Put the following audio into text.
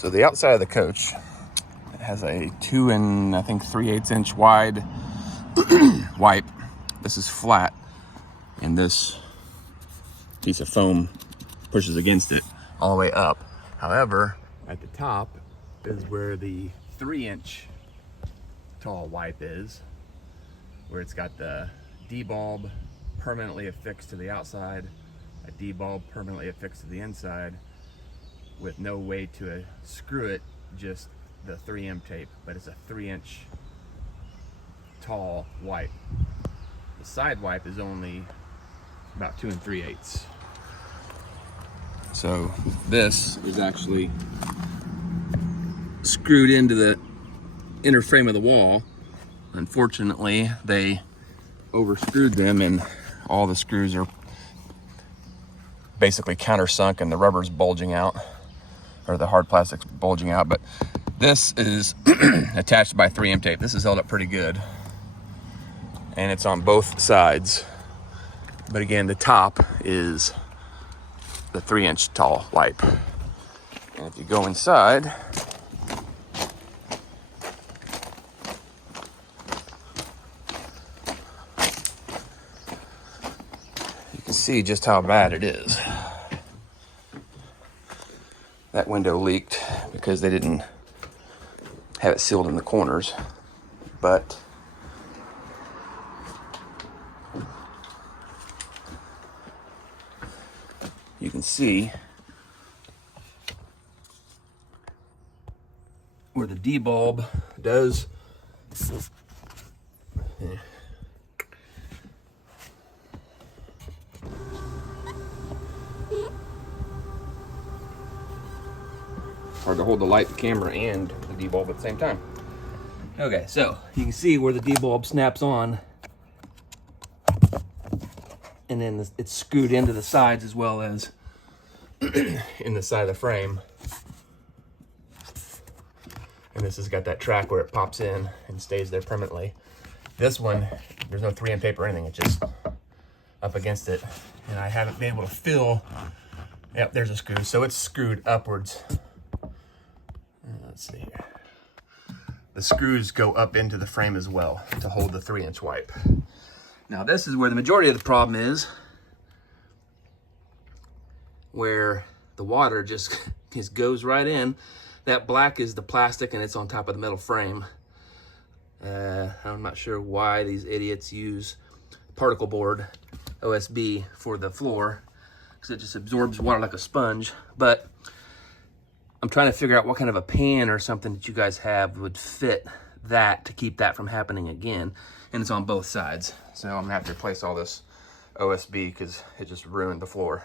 So the outside of the coach has a 2 and I think 3/8 inch wide wipe. This is flat, and this piece of foam pushes against it all the way up. However, at the top is where the 3-inch tall wipe is, where it's got the D-bulb permanently affixed to the outside, a D-bulb permanently affixed to the inside, with no way to screw it, just the 3M tape, but it's a 3-inch tall wipe. The side wipe is only about 2 3/8. So this is actually screwed into the inner frame of the wall. Unfortunately, they overscrewed them and all the screws are basically countersunk and the rubber's bulging out, or the hard plastic's bulging out. But this is attached by 3M tape. This is held up pretty good, and it's on both sides. But again, the top is the 3-inch tall wipe. And if you go inside, you can see just how bad it is. That window leaked because they didn't have it sealed in the corners, but you can see where the D-bulb does. Hard to hold the light, the camera, and the D-bulb at the same time. Okay, so you can see where the D-bulb snaps on, and then it's screwed into the sides as well as in the side of the frame. And this has got that track where it pops in and stays there permanently. This one, there's no 3M tape or anything, it's just up against it. And I haven't been able to feel, yep, there's a screw. So it's screwed upwards. Let's see here. The screws go up into the frame as well to hold the 3-inch wipe. Now this is where the majority of the problem is, where the water just goes right in. That black is the plastic and it's on top of the metal frame. I'm not sure why these idiots use particle board OSB for the floor, because it just absorbs water like a sponge. But I'm trying to figure out what kind of a pan or something that you guys have would fit that to keep that from happening again. And it's on both sides. So I'm gonna have to replace all this OSB because it just ruined the floor.